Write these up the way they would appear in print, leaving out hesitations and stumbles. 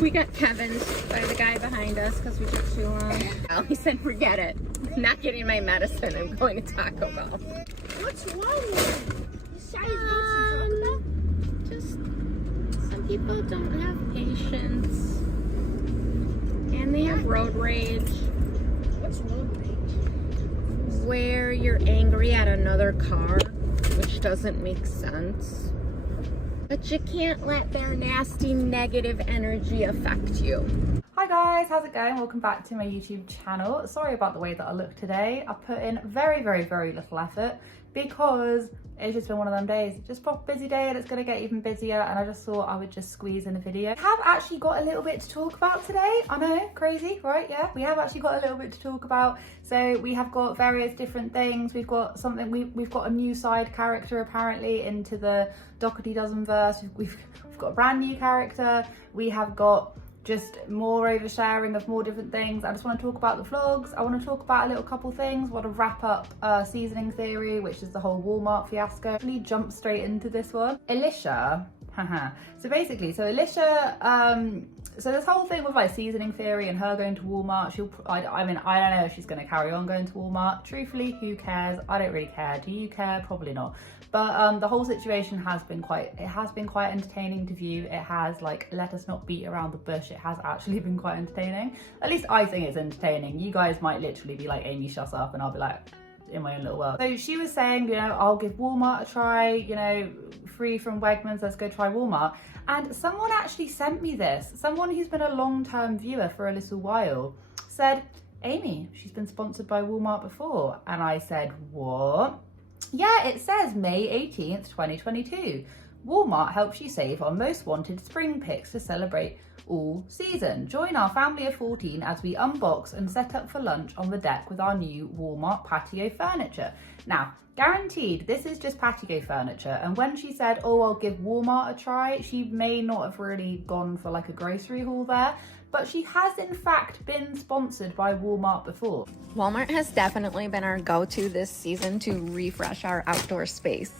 We got Kevin's by the guy behind us because we took too long. Oh, he said, forget it. I'm not getting my medicine. I'm going to Taco Bell. What's wrong with you? You decided to go to Taco Bell? Just some people don't have patience. And they have road rage. What's road rage? Where you're angry at another car, which doesn't make sense. But you can't let their nasty negative energy affect you. Hi guys, how's it going? Welcome back to my YouTube channel. Sorry about the way that I look today. I put in very little effort because it's just been one of them days. Just a proper busy day and it's gonna get even busier, and I just thought I would just squeeze in a video. We have actually got a little bit to talk about today. I know, crazy, right? Yeah, we have actually got a little bit to talk about. So we have got various different things. We've got something, we've got a new side character apparently into the Dougherty Dozen verse. We've got a brand new character. We have got just more oversharing of more different things. I just want to talk about the vlogs. I want to talk about a little couple things. I want to wrap up seasoning theory, which is the whole Walmart fiasco. Actually jump straight into this one. Alicia, so basically, Alicia, so this whole thing with like seasoning theory and her going to Walmart, I mean, I don't know if she's going to carry on going to Walmart. Truthfully, who cares? I don't really care. Do you care? Probably not. But the whole situation has been quite entertaining to view. It has, like, let us not beat around the bush. It has actually been quite entertaining. At least I think it's entertaining. You guys might literally be like, Amy, shut up, and I'll be like, in my own little world. So she was saying, you know, I'll give Walmart a try, you know, free from Wegmans, let's go try Walmart. And someone actually sent me this. Someone who's been a long-term viewer for a little while said, Amy, she's been sponsored by Walmart before. And I said, what? Yeah, it says May 18th, 2022. Walmart helps you save on most wanted spring picks to celebrate all season. Join our family of 14 as we unbox and set up for lunch on the deck with our new Walmart patio furniture. Now, guaranteed, this is just patio furniture. And when she said, oh, I'll give Walmart a try, she may not have really gone for like a grocery haul there, but she has in fact been sponsored by Walmart before. Walmart has definitely been our go-to this season to refresh our outdoor space.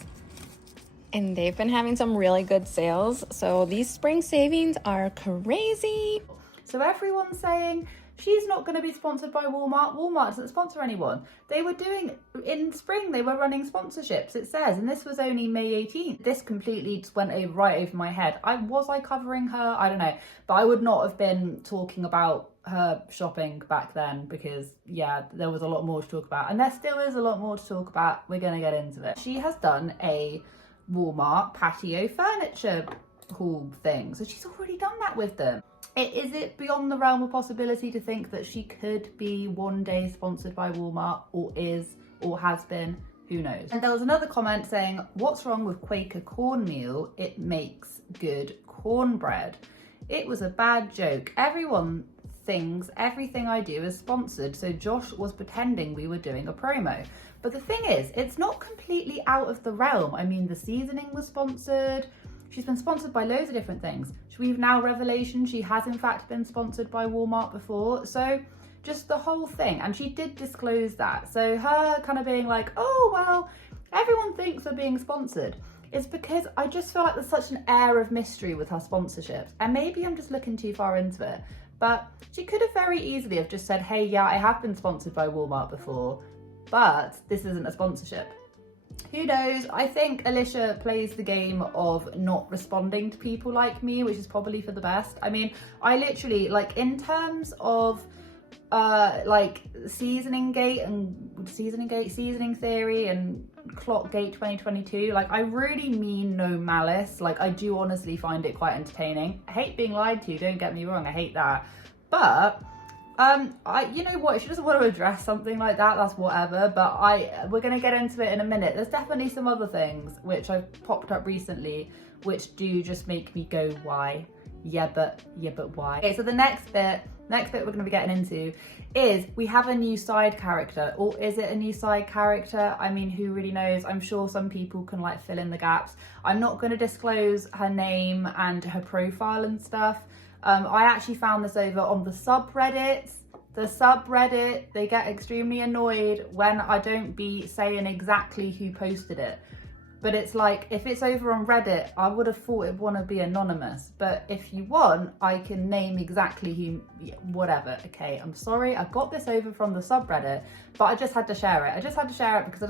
And they've been having some really good sales. So these spring savings are crazy. So everyone's saying she's not going to be sponsored by Walmart. Walmart doesn't sponsor anyone. They were doing, in spring, they were running sponsorships, it says, and this was only May 18th. This completely just went right over my head. Was I covering her? I don't know. But I would not have been talking about her shopping back then because, yeah, there was a lot more to talk about. And there still is a lot more to talk about. We're going to get into it. She has done a Walmart patio furniture haul thing. So she's already done that with them. Is it beyond the realm of possibility to think that she could be one day sponsored by Walmart, or is, or has been? Who knows? And there was another comment saying, what's wrong with Quaker cornmeal? It makes good cornbread. It was a bad joke. Everyone thinks everything I do is sponsored, so Josh was pretending we were doing a promo. But the thing is, it's not completely out of the realm. I mean, the seasoning was sponsored. She's been sponsored by loads of different things. We've now revelation she has in fact been sponsored by Walmart before. So just the whole thing. And she did disclose that. So her kind of being like, oh, well, everyone thinks we're being sponsored. It's because I just feel like there's such an air of mystery with her sponsorships. And maybe I'm just looking too far into it. But she could have very easily have just said, hey, yeah, I have been sponsored by Walmart before, but this isn't a sponsorship. Who knows? I think Alicia plays the game of not responding to people like me, which is probably for the best. I mean, I literally, like, in terms of like seasoning theory and clock gate 2022, like, I really mean no malice. Like, I do honestly find it quite entertaining. I hate being lied to, don't get me wrong, I hate that. But you know what, if she doesn't want to address something like that, that's whatever. But we're going to get into it in a minute. There's definitely some other things which I've popped up recently which do just make me go, why? Yeah, but why? Okay, so the next bit we're going to be getting into is we have a new side character. Or is it a new side character? I mean, who really knows? I'm sure some people can like fill in the gaps. I'm not going to disclose her name and her profile and stuff. I actually found this over on the subreddits. The subreddit, they get extremely annoyed when I don't be saying exactly who posted it. But it's like, if it's over on Reddit, I would have thought it'd want to be anonymous. But if you want, I can name exactly who, whatever. Okay, I'm sorry, I got this over from the subreddit, but I just had to share it. I just had to share it because I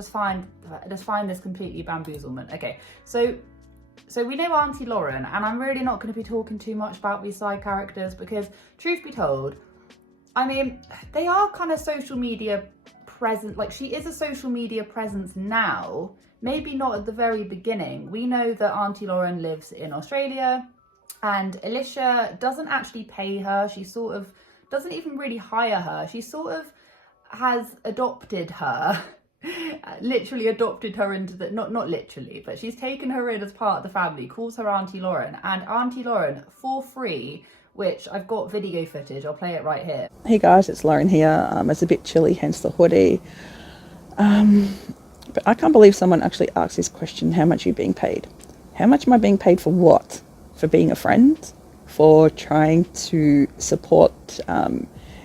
just find this completely bamboozlement. Okay, so we know Auntie Lauren, and I'm really not going to be talking too much about these side characters because, truth be told, I mean, they are kind of social media present. Like, she is a social media presence now. Maybe not at the very beginning. We know that Auntie Lauren lives in Australia and Alicia doesn't actually pay her. She sort of doesn't even really hire her. She sort of has adopted her, literally adopted her into the, not literally, but she's taken her in as part of the family, calls her Auntie Lauren, and Auntie Lauren for free, which I've got video footage, I'll play it right here. Hey guys, it's Lauren here. It's a bit chilly, hence the hoodie. But I can't believe someone actually asked this question, how much are you being paid? How much am I being paid for what? For being a friend? For trying to support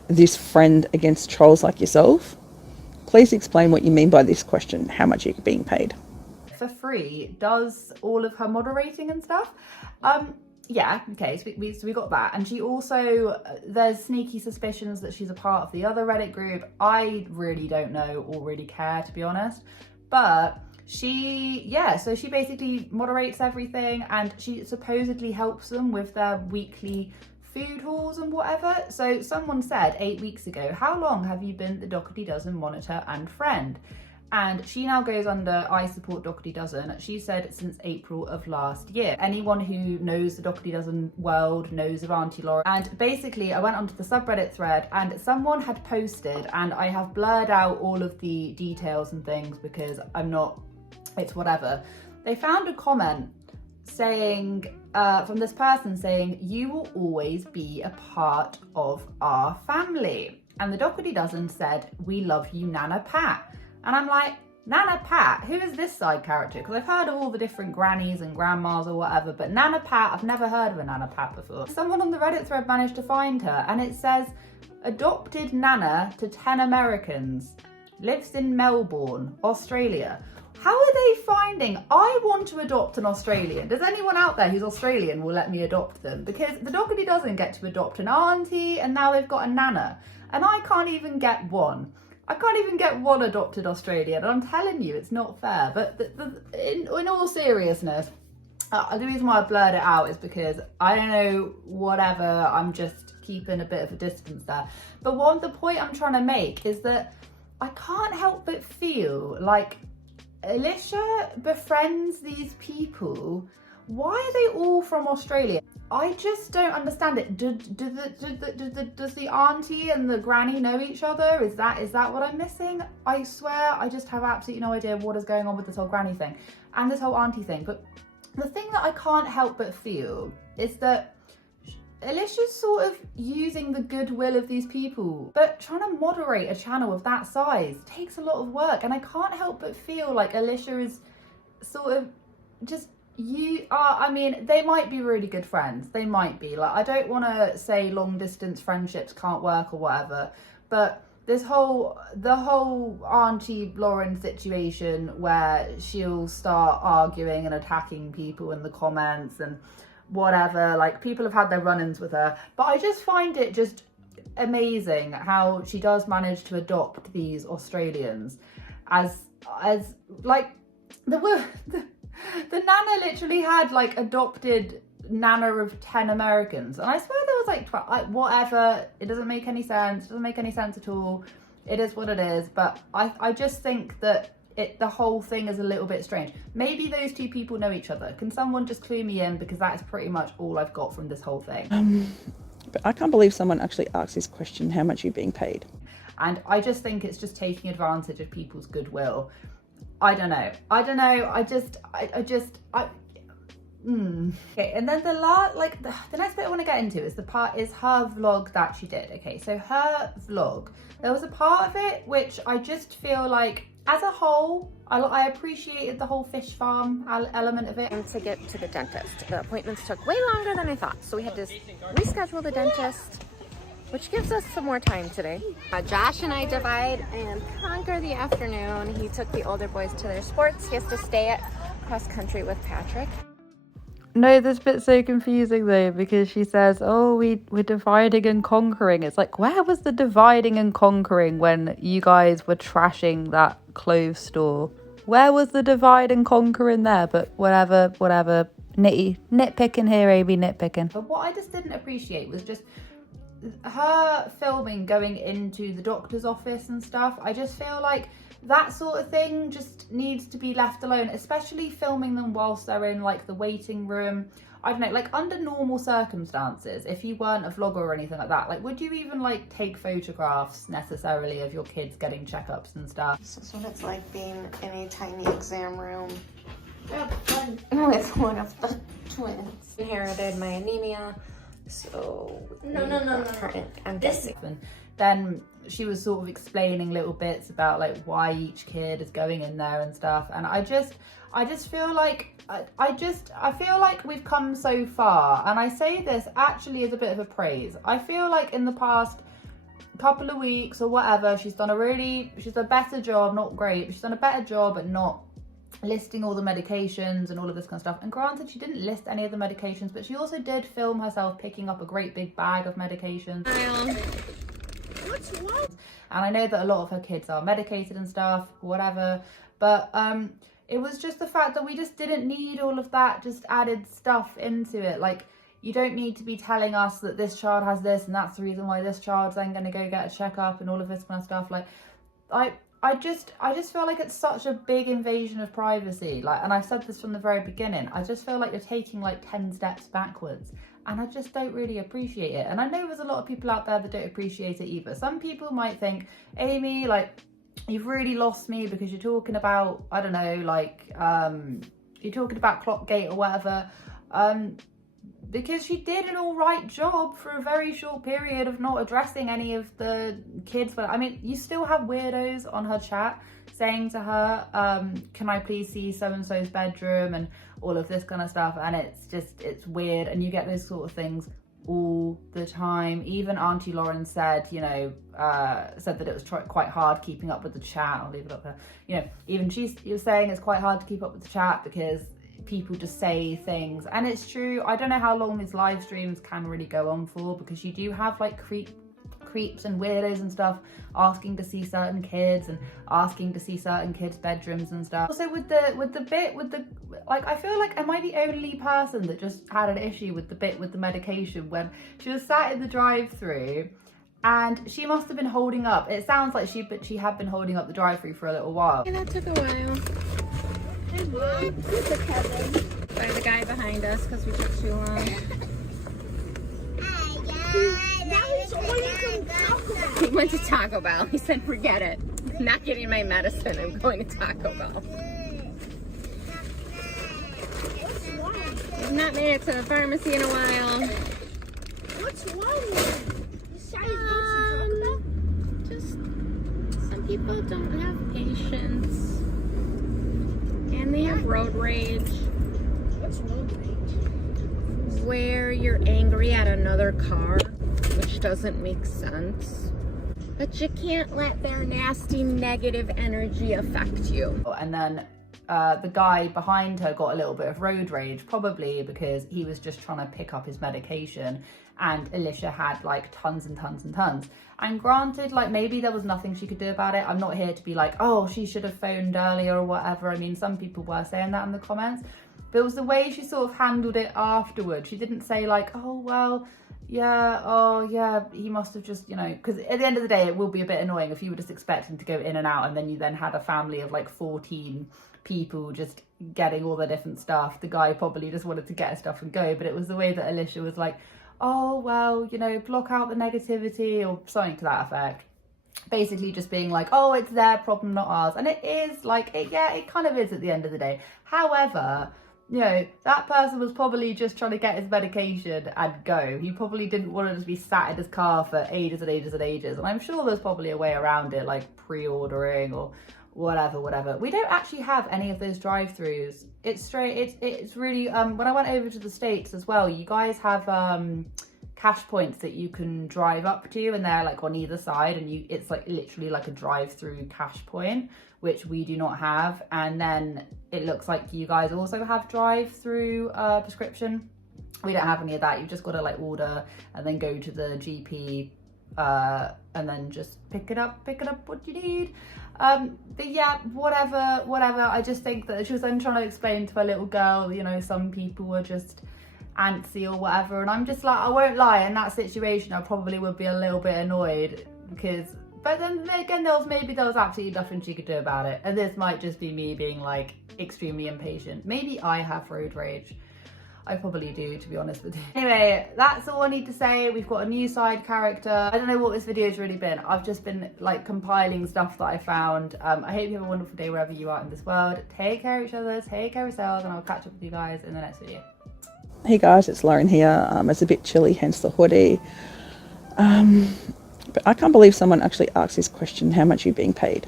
this friend against trolls like yourself? Please explain what you mean by this question, how much are you being paid? For free, does all of her moderating and stuff. Yeah, okay, so we got that. And she also, there's sneaky suspicions that she's a part of the other Reddit group. I really don't know or really care, to be honest. But so she basically moderates everything, and she supposedly helps them with their weekly food hauls and whatever. So someone said 8 weeks ago, how long have you been the Dougherty Dozen monitor and friend? And she now goes under I support Dougherty Dozen. She said since April of last year. Anyone who knows the Dougherty Dozen world knows of Auntie Lauren. And basically I went onto the subreddit thread and someone had posted, and I have blurred out all of the details and things because it's whatever. They found a comment saying, from this person saying, you will always be a part of our family. And the Dougherty Dozen said, we love you, Nana Pat. And I'm like, Nana Pat, who is this side character? Because I've heard of all the different grannies and grandmas or whatever, but Nana Pat, I've never heard of a Nana Pat before. Someone on the Reddit thread managed to find her, and it says, adopted Nana to 10 Americans, lives in Melbourne, Australia. How are they finding, I want to adopt an Australian? Does anyone out there who's Australian will let me adopt them? Because the Dougherty doesn't get to adopt an auntie, and now they've got a Nana, and I can't even get one. I can't even get one adopted Australian, and I'm telling you, it's not fair. But in all seriousness, the reason why I blurred it out is because I don't know, whatever, I'm just keeping a bit of a distance there. But the point I'm trying to make is that I can't help but feel like Alicia befriends these people. Why are they all from Australia? I just don't understand it. Does the auntie and the granny know each other? Is that what I'm missing? I swear I just have absolutely no idea what is going on with this whole granny thing and this whole auntie thing. But the thing that I can't help but feel is that Alicia's sort of using the goodwill of these people, but trying to moderate a channel of that size takes a lot of work, and I can't help but feel like Alicia is sort of just, I mean, they might be really good friends. They might be. Like, I don't want to say long distance friendships can't work or whatever, but the whole Auntie Lauren situation where she'll start arguing and attacking people in the comments and whatever, like, people have had their run-ins with her, but I just find it just amazing how she does manage to adopt these Australians as like the Nana literally had like adopted Nana of 10 Americans, and I swear there was like 12, whatever, it doesn't make any sense, at all, it is what it is. But I just think that the whole thing is a little bit strange. Maybe those two people know each other. Can someone just clue me in, because that is pretty much all I've got from this whole thing. But I can't believe someone actually asked this question, how much are you being paid? And I just think it's just taking advantage of people's goodwill. I don't know. Okay, and then the next bit I want to get into is her vlog that she did. Okay, so her vlog, there was a part of it which I just feel like, as a whole, I appreciated the whole fish farm element of it. And to get to the dentist, the appointments took way longer than I thought, so we had to reschedule the dentist, which gives us some more time today. Josh and I divide and conquer the afternoon. He took the older boys to their sports. He has to stay at cross country with Patrick. No, this bit's so confusing though, because she says, oh, we're dividing and conquering. It's like, where was the dividing and conquering when you guys were trashing that clothes store? Where was the divide and conquering there? But whatever. Nitpicking here, Amy, nitpicking. But what I just didn't appreciate was just her filming going into the doctor's office and stuff. I just feel like that sort of thing just needs to be left alone, especially filming them whilst they're in like the waiting room. I don't know, like under normal circumstances, if you weren't a vlogger or anything like that, like would you even like take photographs necessarily of your kids getting checkups and stuff? This is what it's like being in a tiny exam room with one of the twins. Inherited my anemia, so No. I'm guessing. Then she was sort of explaining little bits about like why each kid is going in there and stuff, and I just feel like I feel like we've come so far, and I say this actually as a bit of a praise. I feel like in the past couple of weeks or whatever, she's done a better job, not great, but she's done a better job at not listing all the medications and all of this kind of stuff. And granted, she didn't list any of the medications, but she also did film herself picking up a great big bag of medications. What's wrong? And I know that a lot of her kids are medicated and stuff, whatever, but it was just the fact that we just didn't need all of that just added stuff into it. Like, you don't need to be telling us that this child has this and that's the reason why this child's then going to go get a checkup and all of this kind of stuff. Like, I just feel like it's such a big invasion of privacy. Like, and I've said this from the very beginning, I just feel like you're taking like 10 steps backwards, and I just don't really appreciate it. And I know there's a lot of people out there that don't appreciate it either. Some people might think, Amy, like, you've really lost me because you're talking about, I don't know, like, you're talking about Clockgate or whatever. Because she did an all right job for a very short period of not addressing any of the kids. But I mean, you still have weirdos on her chat saying to her, can I please see so-and-so's bedroom and all of this kind of stuff. And it's weird. And you get those sort of things all the time. Even Auntie Lauren said, you know, said that it was quite hard keeping up with the chat. I'll leave it up there. You know, even she was saying it's quite hard to keep up with the chat because people just say things, and it's true. I don't know how long these live streams can really go on for, because you do have like creeps and weirdos and stuff asking to see certain kids and asking to see certain kids' bedrooms and stuff. Also with the like, I feel like, am I the only person that just had an issue with the bit with the medication when she was sat in the drive-through and she must have been holding up, it sounds like she had been holding up the drive-through for a little while. And that took a while. Hey, Mom. This is Kevin. By the guy behind us because we took too long. Now he's only from Taco Bell. He went to Taco Bell. He said, forget it. I'm not getting my medicine. I'm going to Taco Bell. I've not made it to the pharmacy in a while. What's wrong with him? You said he's going to Taco Bell? Just some people don't have patience. And they have road rage. What's road rage? Where you're angry at another car, which doesn't make sense. But you can't let their nasty negative energy affect you. And then the guy behind her got a little bit of road rage, probably because he was just trying to pick up his medication and Alicia had like tons and tons and tons. And granted, like, maybe there was nothing she could do about it. I'm not here to be like, oh, she should have phoned earlier or whatever. I mean, some people were saying that in the comments, but it was the way she sort of handled it afterwards. She didn't say like, oh, well, yeah, oh yeah, he must have just, you know, because at the end of the day, it will be a bit annoying if you were just expecting to go in and out and then you then had a family of like 14 people just getting all their different stuff. The guy probably just wanted to get his stuff and go, but it was the way that Alicia was like, oh, well, you know, block out the negativity or something to that effect. Basically just being like, oh, it's their problem, not ours. And it is like, yeah, it kind of is at the end of the day. However, you know, that person was probably just trying to get his medication and go. He probably didn't want to just be sat in his car for ages and ages and ages. And I'm sure there's probably a way around it, like pre-ordering or whatever. We don't actually have any of those drive-throughs. It's straight, it's really, when I went over to the States as well, you guys have cash points that you can drive up to, and they're like on either side, and it's like literally like a drive-through cash point, which we do not have. And then it looks like you guys also have drive-through prescription. We don't have any of that. You've just got to like order and then go to the GP and then just pick it up what you need. But yeah, whatever. I just think that she was then trying to explain to her little girl, you know, some people are just antsy or whatever, and I'm just like, I won't lie, in that situation I probably would be a little bit annoyed, but then again, there was absolutely nothing she could do about it, and this might just be me being like extremely impatient. Maybe I have road rage. I probably do, to be honest with you. Anyway, that's all I need to say. We've got a new side character. I don't know what this video has really been. I've just been like compiling stuff that I found. I hope you have a wonderful day wherever you are in this world. Take care of each other, take care of yourselves, and I'll catch up with you guys in the next video. Hey guys, it's Lauren here. It's a bit chilly, hence the hoodie. But I can't believe someone actually asked this question, how much are you being paid?